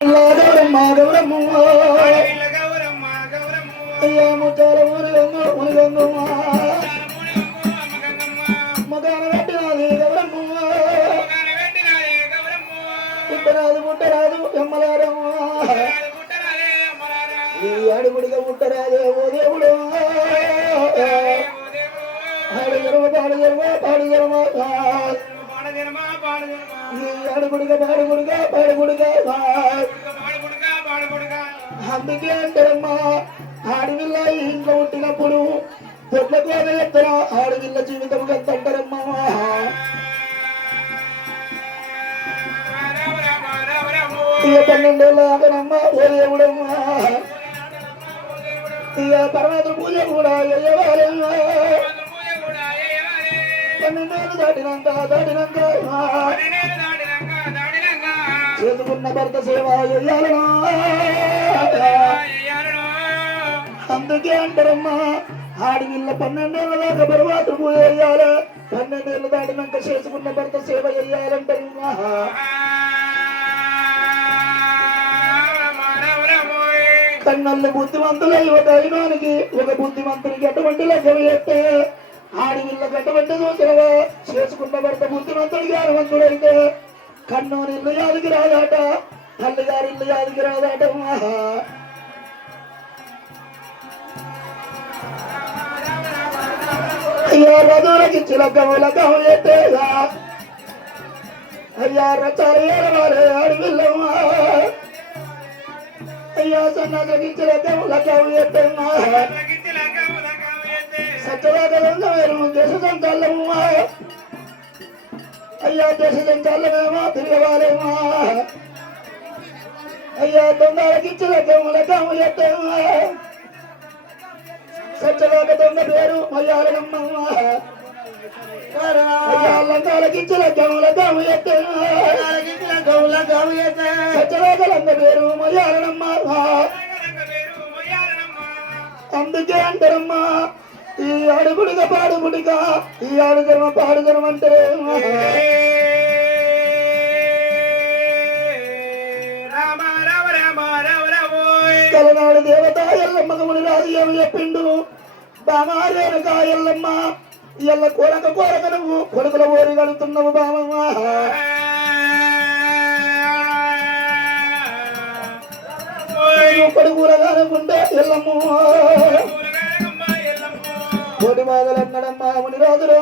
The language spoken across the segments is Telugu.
గౌరమ్మ గౌరమ్మ అయ్యా ముచ్చాల మునిగమ్మ మునిగమ్మ మగాన పెట్టినది గౌరమ్మ పుట్టరాదు పుట్టరాదు ఎమ్మలారమ్మ ఈ అడుగుడిగా పుట్టరాదే ఓ దేవుడు ఆడు జరమ పాడు జరమ పాడు జరమ ఈ అడుగుడిగా పాడుగుడిగా పాడుగుడిగా అందుకే అంటారమ్మా ఆడవిల్ల ఇంట్లో పుట్టినప్పుడు దొడ్ల కోద ఎత్తన ఆడవిల్ల జీవితం ఎంత అంటారమ్మా ఇక 12 ఏళ్ళ ఆగనమ్మా ఓ దేవుడమ్మా ఇక పరమాత్మ పూజ కూడా అయ్యేవారమ్మా 12 ఏళ్ళు దాటినాక చేసుకున్న భర్త సేవ అయ్యాలనా అందుకే అంటారమ్మా ఆడవిల్ల 12 ఏళ్ళ దాకా పరమాత్మ పూజ అయ్యాలి 12 ఏళ్ళు దాటినాక చేసుకున్న భర్త సేవ అయ్యాలంటారమ్మా కన్నల్ని బుద్ధిమంతులై ఒక అయినానికి ఒక బుద్ధిమంతునికి ఎటువంటి లెక్కలు చెప్తే ఆడవిళ్ళకి ఎటువంటి చూసినవా చేసుకున్న భర్త బుద్ధిమంతుడు జ్ఞానవంతుడైతే కన్నోని ఇల్లు యాదికి రాదాట తల్లి గారి ఇల్లు యాదికి రాదాట అయ్యా రథులకి చిలకములకం ఎత్తేగా అయ్యా రచాలు ఏడవారే ఆడవిల్లమ్మా అయ్యా సన్నకి చిలకములకం ఎత్తమ్మా సత్యవాదలంగా దేశ సంచాలమ్మా అయ్యా దేశ సంచాలమేమో తిరగవాలేమా అయ్యా దొంగలకి చిలకములకం ఎత్తమ్మా సత్యలోక దొంగ పేరు మయ్యాలనమ్మా లంకాలకి చిలకములకం ఎత్తమ్మా సత్యలోకలంగ పేరు మయ్యాలనమ్మా అందుకే అంటారమ్మా ఈ అడుగుడిగా పాడుగుడిగా ఈ ఆడుగర్మ పాడుగర్మ అంటే కలనాడు దేవత ఎల్లమ్మ ముని రాజు ఏమి చెప్పిండు బామారేనుక ఎల్లమ్మ ఎల్ల కోరక కోరక నువ్వు కొడుకుల ఓరి కడుతున్నావు బామమ్మ కొడుకురగానుకుంటే ఎల్లమ్మ కోటి బాధలు అన్నాడమ్మా ముని రాజులు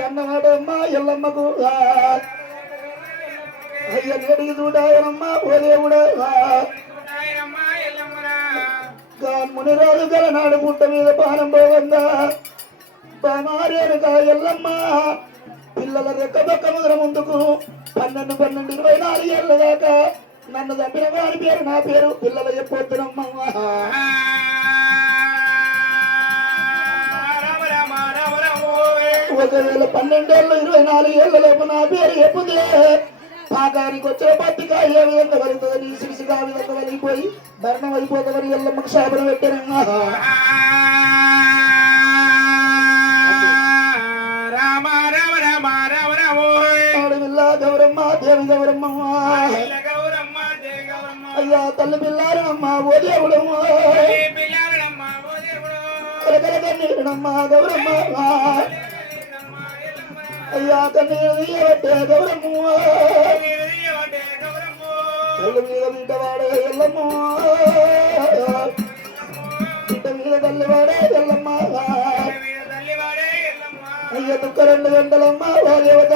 అన్నమాటమ్మా ఎల్లమ్మకు అయ్య నేటికి చూడాయనమ్మా ఓ దేవుడా మునిరాజు గల నాడు పుట్ట మీద పానం పోవందా బామారేనుక ఎల్లమ్మ పిల్లల రెక్క బొక్క ముద్ర ముందుకు 12, 24 ఏళ్ళ దాకా నన్ను చంపిన వారి పేరు నా పేరు పిల్లలు చెప్పొద్దునమ్మా 12 ఏళ్ళు 24 ఏళ్ళ లోపు నా పేరు చెప్పుదే పాకానికి వచ్చే పత్తిక ఏ విధంగా కలుగుతుంది నీ సిరిసిగా విధంగా కలిగిపోయి మరణం అయిపోతుందని ఎల్లమ్మకు శాపన పెట్టానమ్మా ఆడవిల్ల గౌరమ్మ దేవి గౌరమ్మ అయ్యా తల్లి పిల్లారమ్మా ఓ దేవుడమ్మా కన్నీడమ్మా గౌరమ్మ అయ్యా కన్నీరు తీయబట్టే గౌరమ్మ తల్లి మీద బిడ్డవాడే ఎల్లమ్మ బిడ్డ మీద తల్లివాడే ఎల్లమ్మ అయ్య దుఃఖ 2 గంటలమ్మ వాదేవత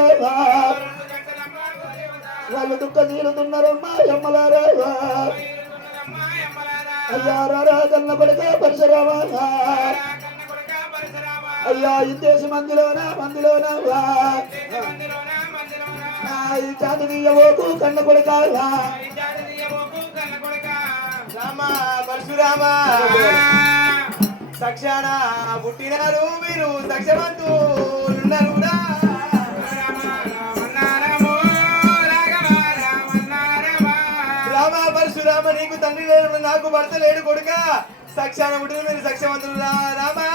వాళ్ళు దుఃఖ తీరుతున్నారమ్మా ఎమ్మలారా అయ్యా రారా కన్న కొడుక పరిసరామా అయ్యా ఈ దేశ మందిలోనా ఈ జాతి తీయబోకు కన్న కొడుక పరశురామా సక్షాన పుట్టినారు మీరు సక్షమంతున్నారు రామ పరశురామ నీకు తండ్రి లేడు నాకు భర్త లేడు కొడుక సక్షాన పుట్టిన మీరు సక్షమంతులు రామా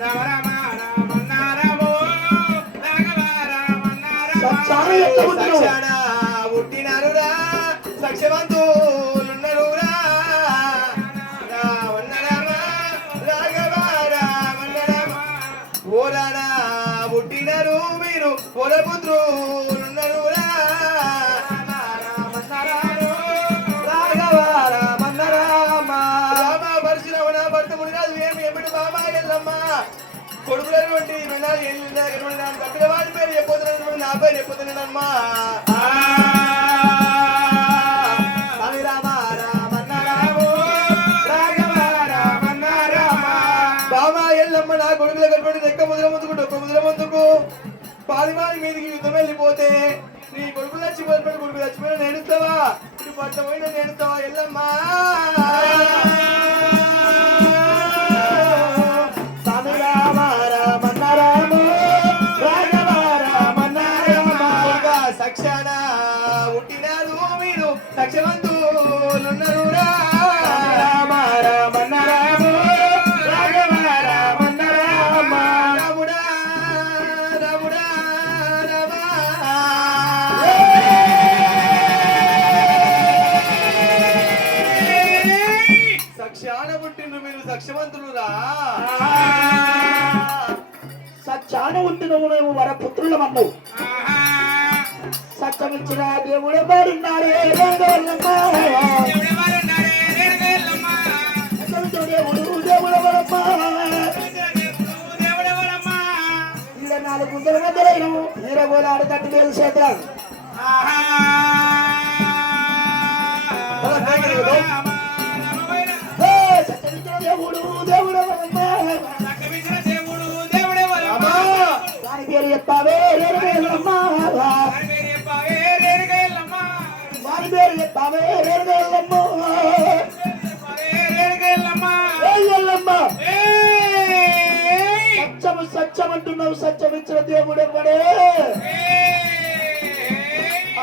రామ రామ రామ రామ ఎట్లా పుట్టినవు? సక్షాన పుట్టినారురా సక్షవంతులున్నరురా రావణ రామ రాఘవ రావణ రామ ఓరాన పుట్టినరు మీరు పొలపుత్రులున్నరురా రాఘవ రామన్న రామ రామ పరశురామ నా భర్త మునిరాజు ఏమి ఎప్పుడు బాబా ఎల్లమ్మ కొడుకులైనటువంటి వినాలి తప్పిన వాడి పేరు చెప్పొద్దునటువంటి నా పేరు చెప్పొద్దునమ్మా రామ రామన్న రాము రాఘవ రామన్న రామ బాబా ఎల్లమ్మ నా కొడుకుల కట్టుబడి రెక్క ముద్ర ముందుకు డొక్క ముద్ర ముందుకు పాలిమాలి మీదికి యుద్ధం వెళ్ళిపోతే నీ కొడుకు చచ్చిపోయిన కొడుకు చచ్చిపోయిన నేడుస్తావా నీ భర్త పోయిన నేడుస్తావా ఎల్లమ్మ సక్షాన పుట్టినారు మీరు సక్షవంతులున్నరురా రామ రామన్న రామ రాఘవ రామన్న రామ రాముడా రాముడా రామ సక్షాన పుట్టిండ్రు మీరు సక్షవంతులురా సచ్చాన ఉంటున్నావు మేము వరపుత్రులమన్నావు. సత్యమిచ్చిన దేవుడే మారున్నాడే రేణుగల్లమ్మ. సత్యమిచ్చిన దేవుడు దేవుడెవరమ్మ. ఈడ 4 గుంటల మధ్యలైనము ఈరగోలాడు తట్టు వేలు చేతులు సత్యమిచ్చిన దేవుడు దేవుడెవరమ్మ. వారి పేరు చెప్పావే రేణుగల్లమ్మ. వారి పేరు చెప్పావే రేణుగల్లమ్మ. సత్యము సత్యం అంటున్నావు. సత్యమిచ్చిన దేవుడు ఎవ్వడే?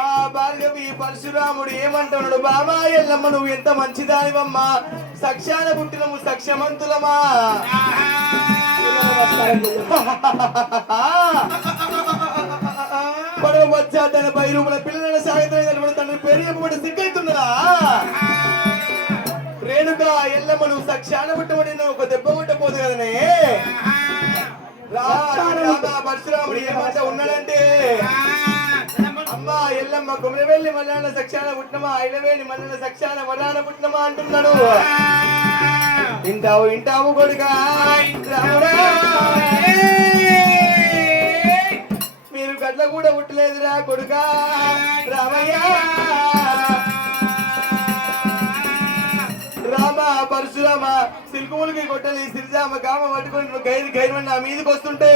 ఆ భార్గవి పరశురాముడు ఏమంటున్నాడు బాబా ఎల్లమ్మ నువ్వు ఎంత మంచిదానివమ్మా సక్షాన పుట్టినము సక్షమంతులమా పడవ వచ్చా తన 10 రూపాయల పిల్లల సాగితమైన తన పేరు చెప్పబడి సిగ్గైతున్నదా రేణుక ఎల్లమ్మ నువ్వు సక్షాన పుట్టబడి ఒక దెబ్బ కొట్టపోదు కదనే పరశురాముడు ఏమాట ఉన్నాడంటే అమ్మా ఎల్లమ్మ కుమరవెల్లి మల్లాన సక్షాన పుట్టినమా ఐలవేణి మల్లన సక్షాన వరాన పుట్టినమా అంటున్నాడు వింటావు వింటావు కొడుకా మీరు గట్ల కూడా పుట్టలేదురా కొడుకా రామయ్య రామ పరశురామ సిల్కుములకి కొట్టలి సిరిజామ కామ పట్టుకొని గైరు గైరు నా మీదకి వస్తుంటే